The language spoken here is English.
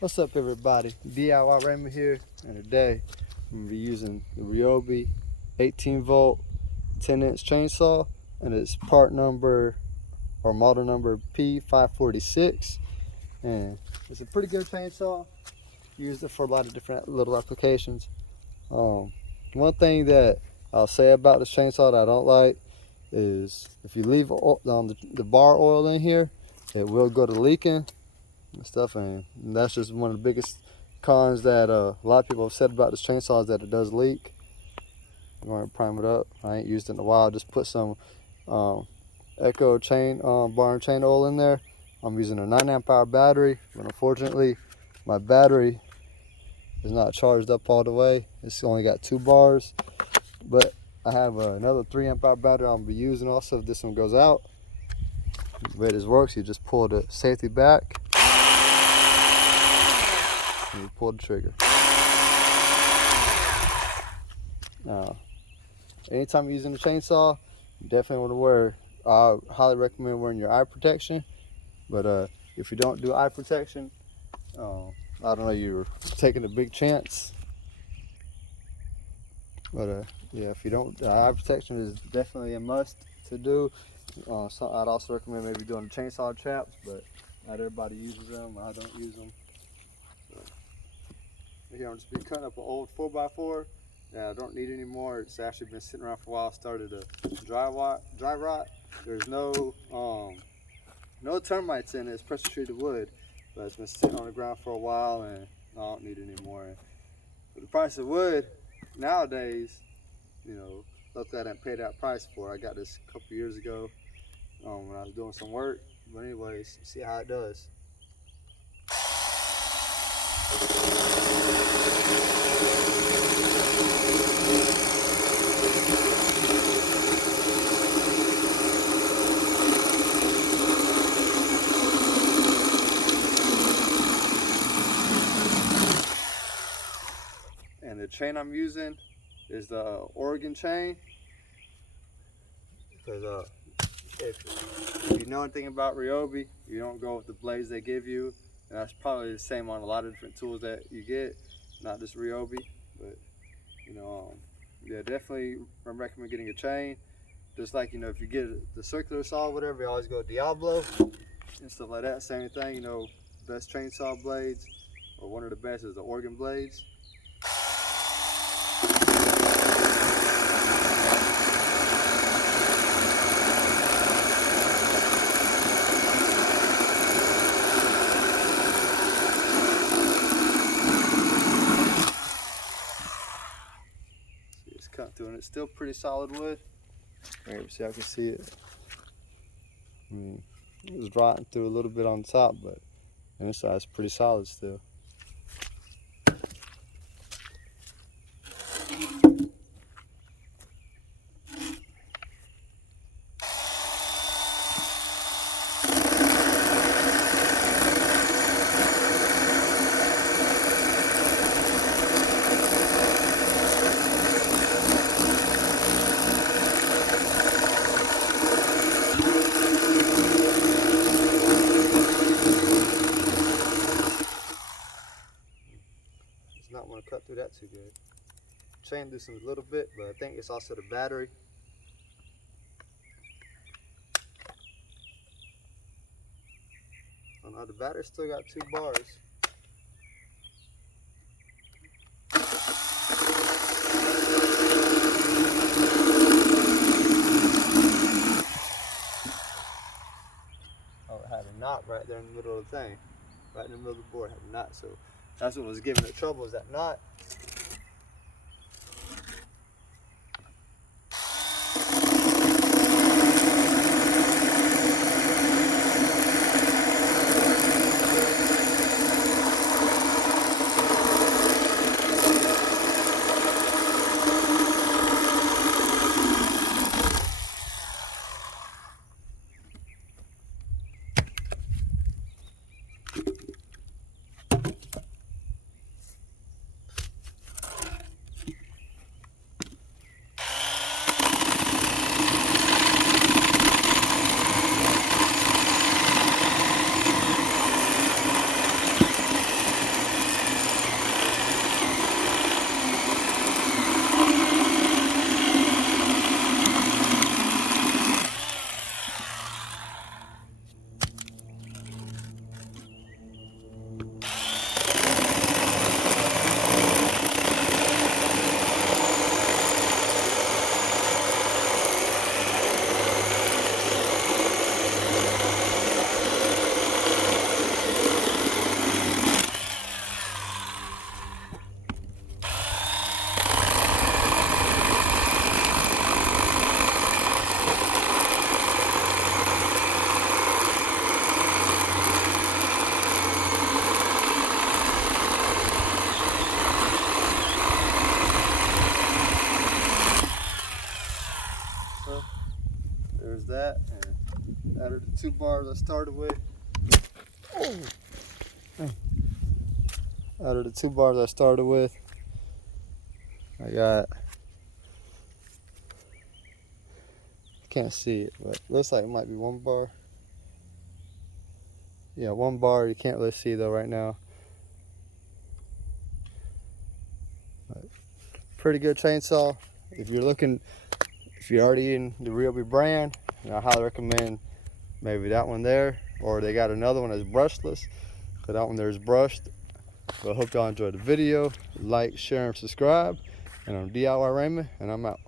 What's up, everybody? DIY Raymond here, and today I'm going to be using the Ryobi 18 volt 10-inch chainsaw, and it's part number or model number P546, and it's a pretty good chainsaw. Used it for a lot of different little applications. One thing that I'll say about this chainsaw that I don't like is if you leave the bar oil in here, it will go to leaking and stuff, and that's just one of the biggest cons that a lot of people have said about this chainsaw, is that it does leak. I'm going to prime it up. I ain't used it in a while. Just put some Echo bar and chain oil in there. I'm using a 9 amp hour battery, but unfortunately my battery is not charged up all the way. It's only got 2 bars, but I have another 3 amp hour battery I'll be using also if this one goes out. The way this works, you just pull the safety back and you pull the trigger. Now, anytime you're using a chainsaw, you definitely want to wear, I highly recommend wearing your eye protection. But if you don't do eye protection, I don't know, you're taking a big chance. But yeah, if you don't, eye protection is definitely a must to do. So I'd also recommend maybe doing the chainsaw traps, but not everybody uses them. I don't use them. So, here I'm just cutting up an old 4x4 that I don't need anymore. It's actually been sitting around for a while. Started a dry rot. There's no termites in it. It's pressure treated wood, but it's been sitting on the ground for a while and I don't need it anymore. And for the price of wood nowadays, you know, luckily I didn't pay that price for it. I got this a couple years ago when I was doing some work. But anyways, see how it does. And the chain I'm using is the Oregon chain, because if you know anything about Ryobi, you don't go with the blades they give you, and that's probably the same on a lot of different tools that you get, not just Ryobi. But you know, yeah, definitely I recommend getting a chain. Just like, you know, if you get the circular saw or whatever, you always go Diablo and stuff like that. Same thing, you know, best chainsaw blades, or one of the best, is the Oregon blades. See, it's cut through, and it's still pretty solid wood. Right, see, I can see it. I mean, it was rotting through a little bit on top, but inside it's pretty solid still. It's not want to cut through that too good. Chain loosens a little bit, but I think it's also the battery. Oh no, the battery still got 2 bars. Oh, it had a knot right there in the middle of the thing. Right in the middle of the board, it had a knot. So that's what was giving it trouble, is that knot. bars I started with. Out of the 2 bars I started with, I got, can't see it, but looks like it might be 1 bar. Yeah, 1 bar. You can't really see though right now. But pretty good chainsaw. If you're already in the Ryobi brand, I highly recommend maybe that one there, or they got another one that's brushless. So that one there is brushed. But I hope y'all enjoyed the video. Like, share, and subscribe. And I'm DIY Raymond, and I'm out.